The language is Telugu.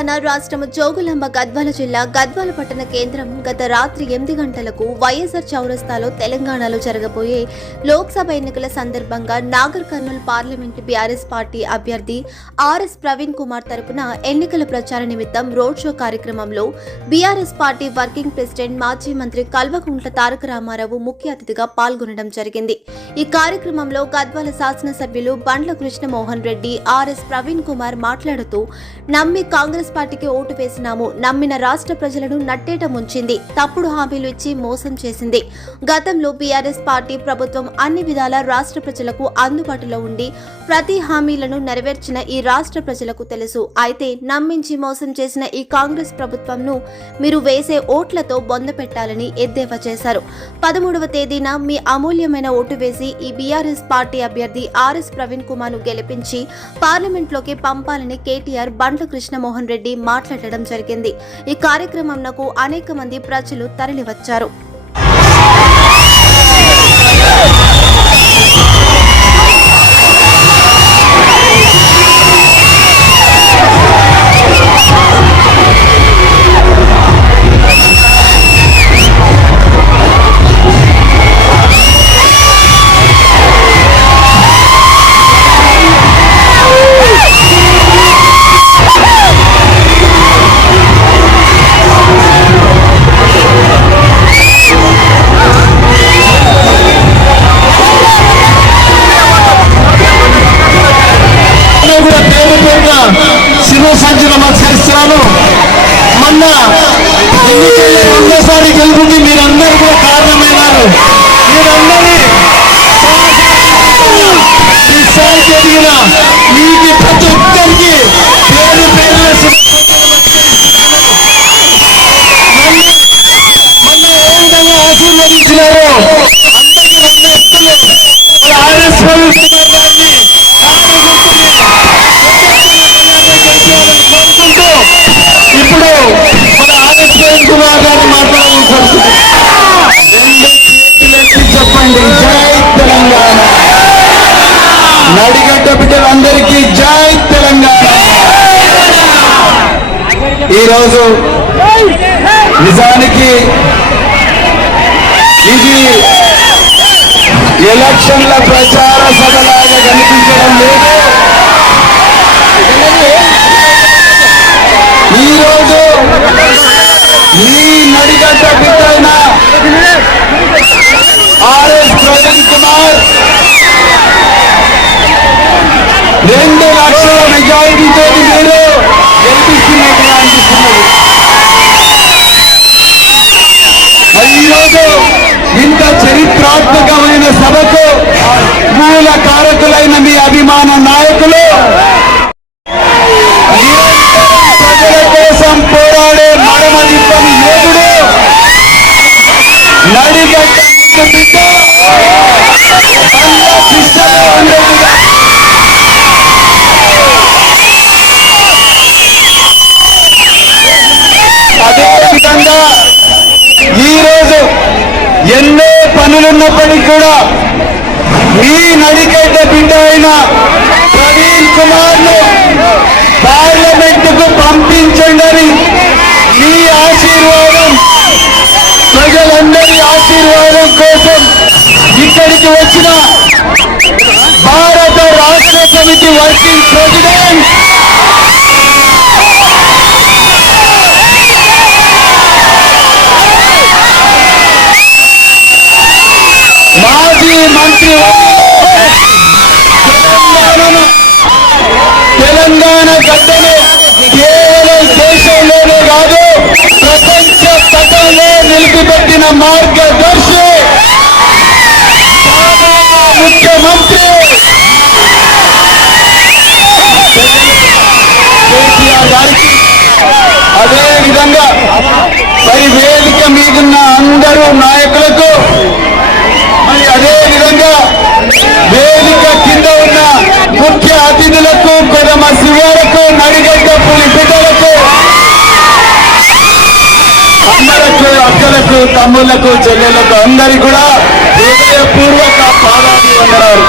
తెలంగాణ రాష్ట్రం జోగులాంబ గద్వాల జిల్లా గద్వాల పట్టణ కేంద్రం గత రాత్రి ఎనిమిది గంటలకు వైఎస్ఆర్ చౌరస్తాలో తెలంగాణలో జరగబోయే లోక్సభ ఎన్నికల సందర్భంగా Nagar Kurnool parliament BRS party అభ్యర్థి ఆర్ఎస్ ప్రవీణ్ కుమార్ తరపున ఎన్నికల ప్రచార నిమిత్తం రోడ్ షో కార్యక్రమంలో బీఆర్ఎస్ పార్టీ వర్కింగ్ ప్రెసిడెంట్ మాజీ మంత్రి కల్వకుంట్ల తారక రామారావు ముఖ్య అతిథిగా పాల్గొనడం జరిగింది. ఈ కార్యక్రమంలో గద్వాల శాసనసభ్యులు బండ్ల కృష్ణమోహన్ రెడ్డి ఆర్ఎస్ ప్రవీణ్ కుమార్ మాట్లాడుతూ నమ్మి కాంగ్రెస్ పార్టీకి ఓటు వేసినాము నమ్మిన రాష్ట్ర ప్రజలను నట్టేట ముంచింది. తప్పుడు హామీలు ఇచ్చి మోసం చేసింది. గతంలో బీఆర్ఎస్ పార్టీ ప్రభుత్వం అన్ని విధాల రాష్ట్ర ప్రజలకు అందుబాటులో ఉండి ప్రతి హామీలను నెరవేర్చిన ఈ రాష్ట్ర ప్రజలకు తెలుసు. అయితే నమ్మించి మోసం చేసిన ఈ కాంగ్రెస్ ప్రభుత్వంను మీరు వేసే ఓట్లతో బొంద పెట్టాలని ఎద్దేవా చేశారు. పదమూడవ తేదీన మీ అమూల్యమైన ఓటు వేసి ఈ బీఆర్ఎస్ పార్టీ అభ్యర్థి ఆర్ఎస్ ప్రవీణ్ కుమార్ను గెలిపించి పార్లమెంట్లోకి పంపాలని కేటీఆర్ బండ్ల కృష్ణమోహన్ రెడ్డి మాట్లాడడం జరిగింది. ఈ కార్యక్రమంకు అనేక మంది ప్రజలు తరలివచ్చారు. ఎన్నికల్లో రెండోసారి గెలుపుకి మీరందరూ కూడా కారణమైనారు. మీరందరినీ ఈసారి జరిగిన నడిగడ్డ బిడ్డలందరికీ జై తెలంగాణ. ఈరోజు నిజానికి ఇది ఎలక్షన్ల ప్రచార సభలాగా కనిపించడం లేదు. మెజారిటీతో మీరు గెలిపిస్తున్నట్టుగా అనిపిస్తున్నది. మరి ఈరోజు ఇంత చరిత్రాత్మకమైన సభకు మూల కారకులైన మీ అభిమాన నాయకులు ఉన్నప్పటికీ కూడా మీ నడిగడ్డ బిడ్డ అయిన ప్రవీణ్ కుమార్ను పార్లమెంట్కు పంపించండి మీ ఆశీర్వాదం ప్రజలందరి ఆశీర్వాదం కోసం ఇక్కడికి వచ్చిన భారత రాష్ట్ర సమితి వర్కింగ్ ప్రెసిడెంట్ పెట్టిన మార్గదర్శి. ముఖ్యమంత్రి. కేసీఆర్ గారికి అదే విధంగా మరి వేదిక మీదున్న అందరూ నాయకులకు అమ్మలకు అక్కలకు తమ్ముళ్ళకు చెల్లెలకు అందరి కూడా హృదయపూర్వక పాదాలు వందనాలు